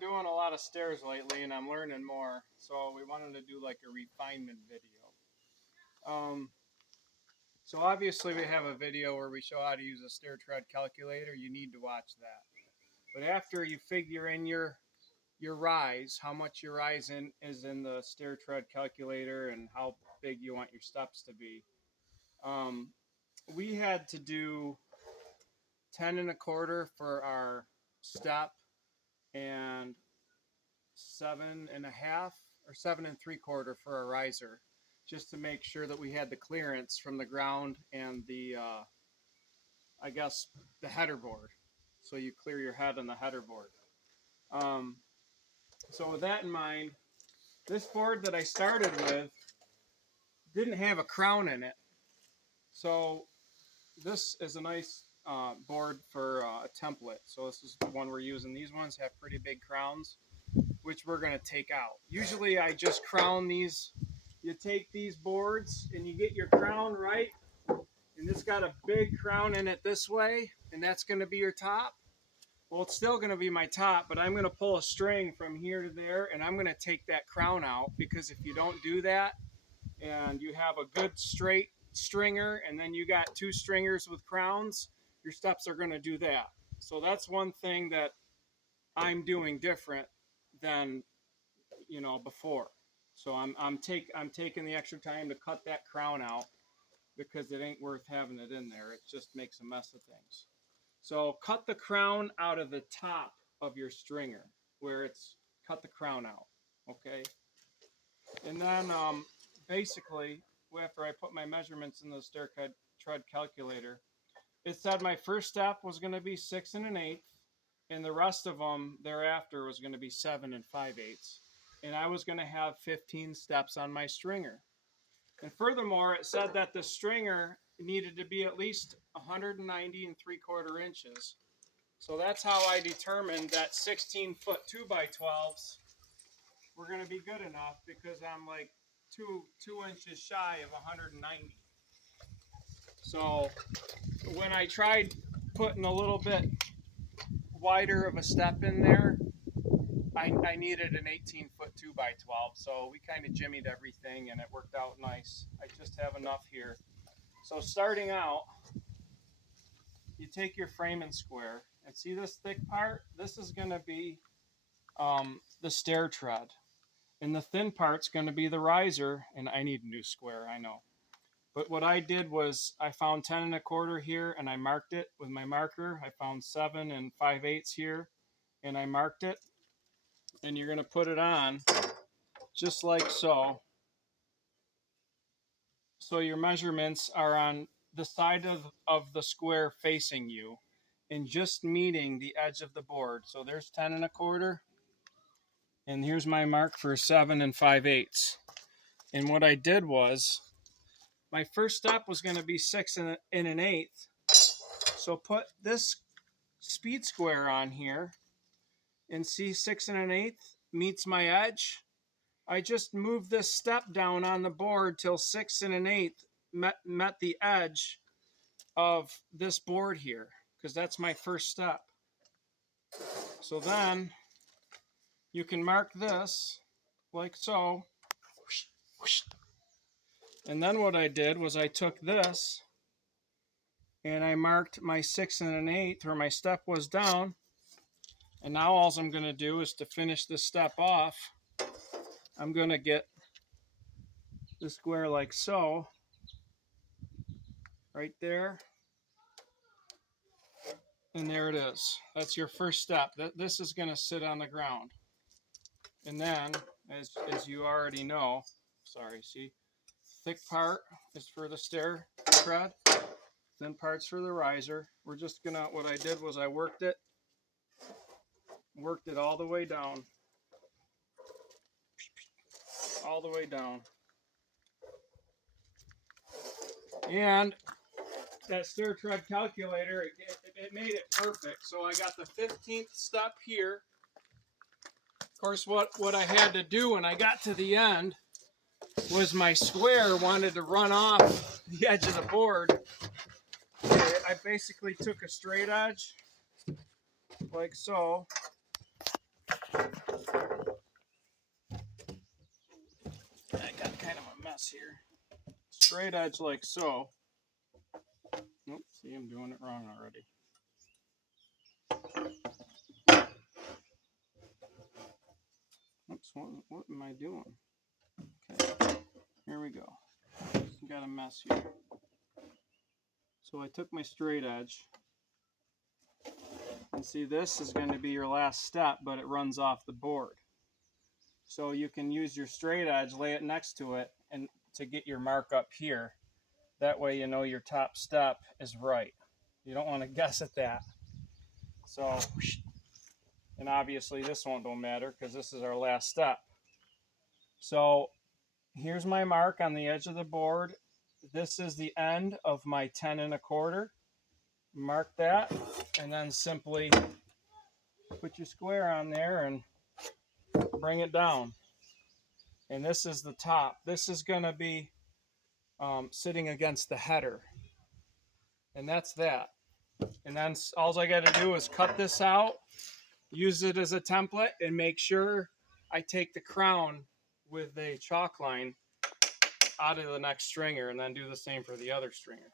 doing a lot of stairs lately and I'm learning more. So we wanted to do like a refinement video. So obviously we have a video where we show how to use a stair tread calculator. You need to watch that. But after you figure in your rise, how much your rise is in the stair tread calculator and how big you want your steps to be. We had to do 10 and a quarter for our step and 7.5 or 7 3/4 for a riser, just to make sure that we had the clearance from the ground and the I guess the header board, so you clear your head on the header board. So with that in mind, this board that I started with didn't have a crown in it, so this is a nice board for a template. So this is the one we're using. These ones have pretty big crowns, which we're going to take out. Usually I just crown these. You take these boards and you get your crown right, and it's got a big crown in it this way, and that's going to be your top. Well, it's still going to be my top, but I'm going to pull a string from here to there, and I'm going to take that crown out, because if you don't do that and you have a good straight stringer and then you got two stringers with crowns, your steps are going to do that. So that's one thing that I'm doing different than before. So I'm taking the extra time to cut that crown out, because it ain't worth having it in there. It just makes a mess of things. So cut the crown out of the top of your stringer, where it's cut the crown out, okay? And then basically, after I put my measurements in the stair tread calculator, it said my first step was going to be 6 1/8, and the rest of them thereafter was going to be 7 5/8, and I was going to have 15 steps on my stringer. And furthermore, it said that the stringer needed to be at least 190 3/4 inches. So that's how I determined that 16-foot 2x12s were going to be good enough, because I'm like two inches shy of 190. So when I tried putting a little bit wider of a step in there, I needed an 18-foot 2x12, so we kind of jimmied everything and it worked out nice. I just have enough here. So starting out, you take your framing square, and see this thick part? This is going to be the stair tread, and the thin part's going to be the riser. And I need a new square, I know. But what I did was I found 10 1/4 here, and I marked it with my marker. I found 7 5/8 here, and I marked it. And you're going to put it on just like so. So your measurements are on the side of the square facing you, and just meeting the edge of the board. So there's 10 1/4, and here's my mark for 7 5/8. And what I did was, my first step was going to be 6 1/8. So put this speed square on here, and see 6 1/8 meets my edge. I just moved this step down on the board till 6 1/8 met the edge of this board here, because that's my first step. So then you can mark this like so. And then what I did was I took this and I marked my 6 1/8 where my step was down. And now all I'm going to do is, to finish this step off, I'm going to get the square like so, right there. And there it is. That's your first step. This is going to sit on the ground. And then, as you already know, see, thick part is for the stair tread, thin part's for the riser. We're just gonna, what I did was I worked it all the way down. All the way down. And that stair tread calculator, it made it perfect. So I got the 15th step here. Of course, what I had to do when I got to the end was my square wanted to run off the edge of the board. I basically took a straight edge, like so, mess here. Straight edge like so. Oops, see, I'm doing it wrong already. Oops, what am I doing? Okay, here we go. Got a mess here. So I took my straight edge. And see, this is going to be your last step, but it runs off the board. So you can use your straight edge, lay it next to it, and to get your mark up here. That way you know your top step is right. You don't want to guess at that. So, and obviously this one don't matter because this is our last step. So here's my mark on the edge of the board. This is the end of my 10 1/4. Mark that, and then simply put your square on there and bring it down. And this is the top. This is going to be sitting against the header. And that's that. And then all I got to do is cut this out, use it as a template, and make sure I take the crown with a chalk line out of the next stringer, and then do the same for the other stringer.